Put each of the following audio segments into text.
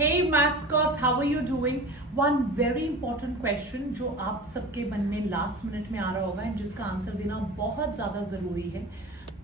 Hey mascots, how are you doing? One very important question जो आप सबके मन में लास्ट मिनट में आ रहा होगा एंड जिसका आंसर देना बहुत ज़्यादा ज़रूरी है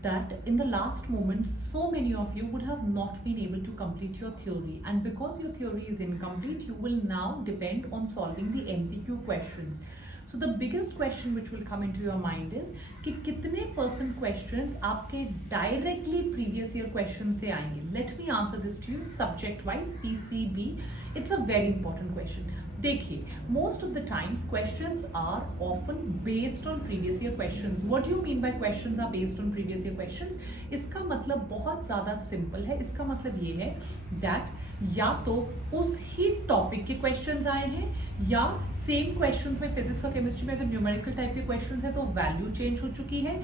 that in the last moment so many of you would have not been able to complete your theory, and because your theory is incomplete you will now depend on solving the MCQ questions. So the biggest question which will come into your mind is कि कितने % questions आपके directly previous year question से आएंगे. Let me answer this to you subject wise PCB. It's a very important question. देखिए, most of the times questions are often based on previous year questions. What do you mean by questions are based on previous year questions? इसका मतलब बहुत ज़्यादा simple है. इसका मतलब ये है that या तो उस ही टॉपिक के क्वेश्चंस आए हैं या सेम क्वेश्चंस में फिजिक्स और केमिस्ट्री में अगर न्यूमेरिकल टाइप के क्वेश्चंस हैं तो वैल्यू चेंज हो चुकी है,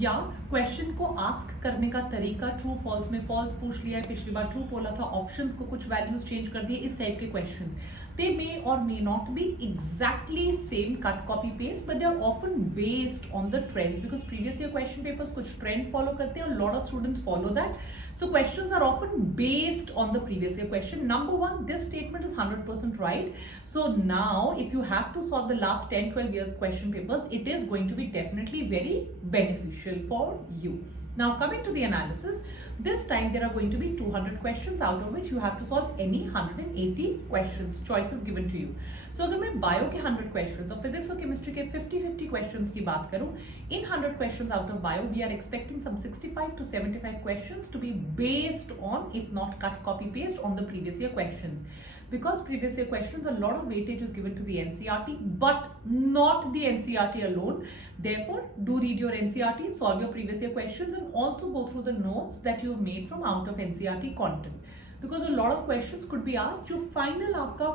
या क्वेश्चन को आस्क करने का तरीका ट्रू फॉल्स में फॉल्स पूछ लिया है, पिछली बार ट्रू बोला था, ऑप्शंस को कुछ वैल्यूज चेंज कर दिए. इस टाइप के questions they may or may not be exactly same cut copy paste, but they are often based on the trends because previous year question papers कुछ trend follow करते हैं और lot of students follow that. So questions are often based on the previous year question. Number one, this statement is 100% right. So now if you have to solve the last 10-12 years question papers, it is going to be definitely very beneficial for you. Now coming to the analysis, this time there are going to be 200 questions out of which you have to solve any 180 questions, choices given to you. So अगर मैं बायो के 100 questions और फिजिक्स और केमिस्ट्री के 50-50 questions की बात करूं, in 100 questions out of bio we are expecting some 65 to 75 questions to be based on, if not cut copy paste, on the previous year questions. Because previous year questions, a lot of weightage is given to the NCERT, but not the NCERT alone. Therefore, do read your NCERT, solve your previous year questions, and also go through the notes that you have made from out of NCERT content. Because a lot of questions could be asked, जो final आपका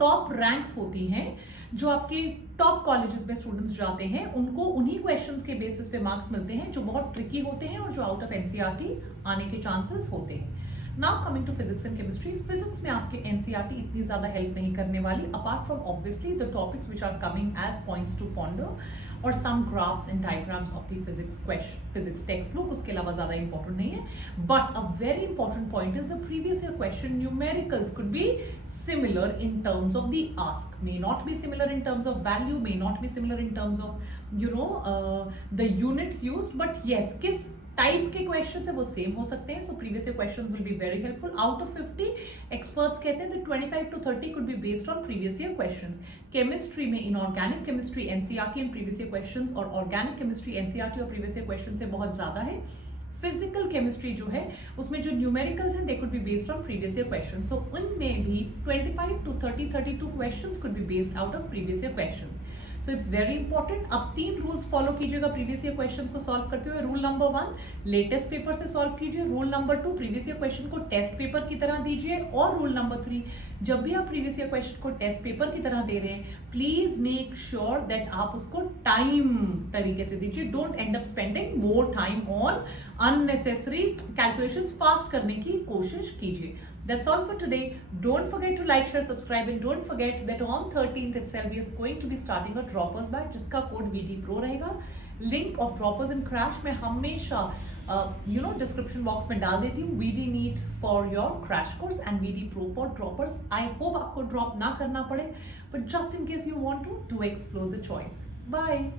top ranks होती हैं, जो आपके top colleges में स्टूडेंट्स जाते हैं, उनको उन्हीं क्वेश्चंस के बेसिस पे मार्क्स मिलते हैं जो बहुत ट्रिकी होते हैं और जो आउट ऑफ एनसीईआरटी आने के चांसेस होते हैं. Now coming to physics and chemistry, physics में आपके एनसीईआरटी इतनी ज्यादा हेल्प नहीं करने वाली, apart from obviously the topics which are coming as points to ponder और some graphs and diagrams of the physics textbook, उसके अलावा ज्यादा इंपॉर्टेंट नहीं है. But a very important point is the previous year question numericals could be similar in terms of the ask, may not be similar in terms of value, may not be similar in terms of the units used, but yes, किस type के questions है वो same हो सकते हैं. So previous year questions will be very helpful. Out of 50 experts कहते हैं 25 to 30 could be based on previous year questions. Chemistry में inorganic chemistry NCERT and previous year questions, और ऑर्गेनिक केमिस्ट्री एनसीईआरटी और previous year question से बहुत ज्यादा है. Physical chemistry जो है उसमें जो न्यूमेरिकल्स हैं they could be based on previous year question. So उनमें भी 25 to 32 questions could be based out of previous year question. So it's very important. अब 3 रूल्स फॉलो कीजिएगा प्रीवियस ईयर क्वेश्चंस को सॉल्व करते हुए. रूल नंबर 1, लेटेस्ट पेपर से solve कीजिए. Rule number 2, previous year question को टेस्ट पेपर की तरह दीजिए. और रूल नंबर 3, जब भी आप प्रीवियस ईयर क्वेश्चन को टेस्ट पेपर की तरह दे रहे हैं, प्लीज मेक श्योर दैट आप उसको टाइम तरीके से दीजिए. Don't and up spending more time on unnecessary calculations. Fast करने की कोशिश कीजिए. That's all for today. Don't forget to like, share, subscribe, and don't forget that on 13th itself we are going to be starting a droppers batch जिसका code VD Pro रहेगा. Link of droppers in crash में हमेशा description box में डाल देती हूँ. VD NEET for your crash course and VD Pro for droppers. I hope आपको drop ना करना पड़े, but just in case you want to explore the choice. Bye.